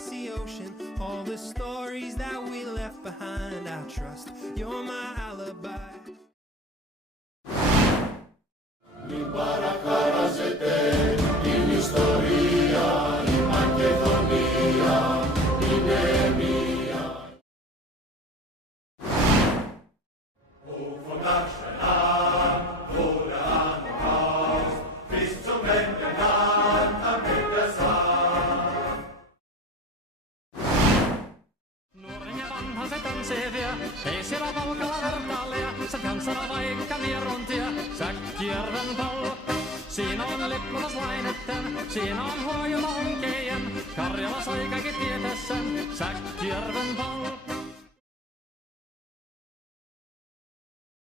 across the ocean, all the stories that we left behind. I trust you're my alibi. Ei siellä Valkalla vertaalia, sen kanssana vaikka mieruntia, Säkkijärven pallo. Siinä on lipputuslaineten, siinä on huojuma onkejen, Karjala sai kaikki tietä sen, Säkkijärven pallo.